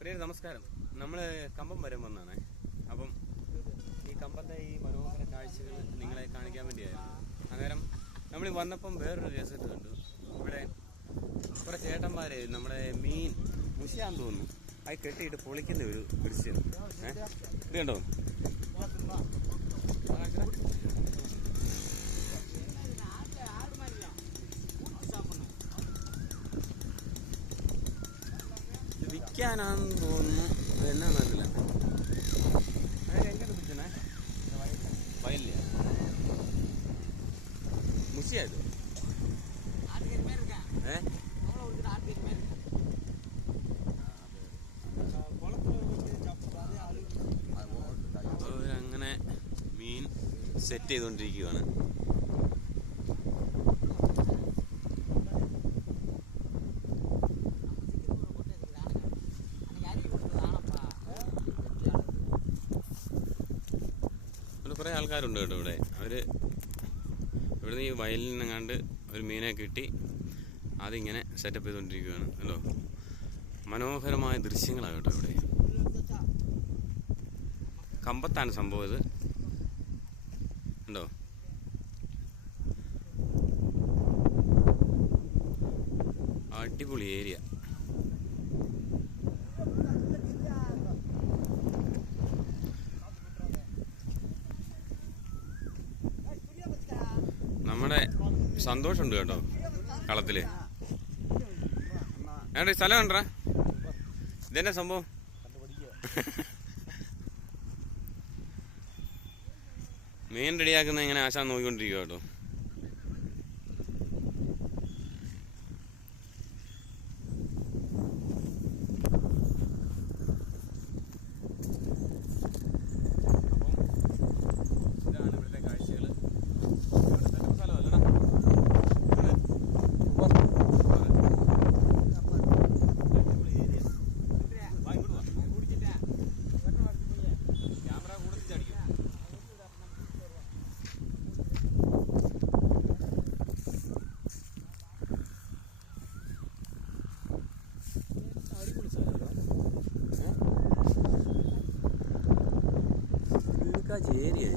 പ്രിയ നമസ്കാരം. നമ്മൾ കമ്പം വരം വന്നാണ്. അപ്പം ഈ കമ്പത്തെ ഈ മനോഹര കാഴ്ചകൾ നിങ്ങളെ കാണിക്കാൻ വേണ്ടിയായിരുന്നു. അന്നേരം നമ്മൾ വന്നപ്പം വേറൊരു രസത്ത് കണ്ടു. ഇവിടെ കുറെ ചേട്ടന്മാരെ നമ്മുടെ മീൻ മുഷിയാന്ന് തോന്നുന്നു. അത് കെട്ടിയിട്ട് പൊളിക്കുന്ന ഒരു ദൃശ്യം. ഏഹ് ഇത് കണ്ടോ? ഇത് വിൽക്കാനാന്ന് തോന്നുന്നു എന്നാന്നറിയില്ല എങ്ങനെ പിടിച്ചേ വയലില്ല മുഷിയായത് ഏ അങ്ങനെ മീൻ സെറ്റ് ചെയ്തുകൊണ്ടിരിക്കുകയാണ് കുറേ ആൾക്കാരുണ്ട് കേട്ടോ ഇവിടെ. അവർ ഇവിടുന്ന് ഈ വയലിൽ ഒരു മീനെ കിട്ടി. അതിങ്ങനെ സെറ്റപ്പ് ചെയ്തുകൊണ്ടിരിക്കുകയാണ് അല്ലോ മനോഹരമായ ദൃശ്യങ്ങളാണ് കേട്ടോ ഇവിടെ. കമ്പത്താണ് സംഭവം ഇത്. ഉണ്ടോ? അടിപൊളി ഏരിയ നമ്മുടെ സന്തോഷമുണ്ട് കേട്ടോ കളത്തിൽ. ഏണ്ട സ്ഥലം കണ്ടാ? ഇതെന്നെ സംഭവം? മീൻ റെഡിയാക്കുന്ന ഇങ്ങനെ ആശാൻ നോക്കിക്കൊണ്ടിരിക്കുക കേട്ടോ. ക്യാമറ കൂടുതൽ അടിക്കും ഏരിയ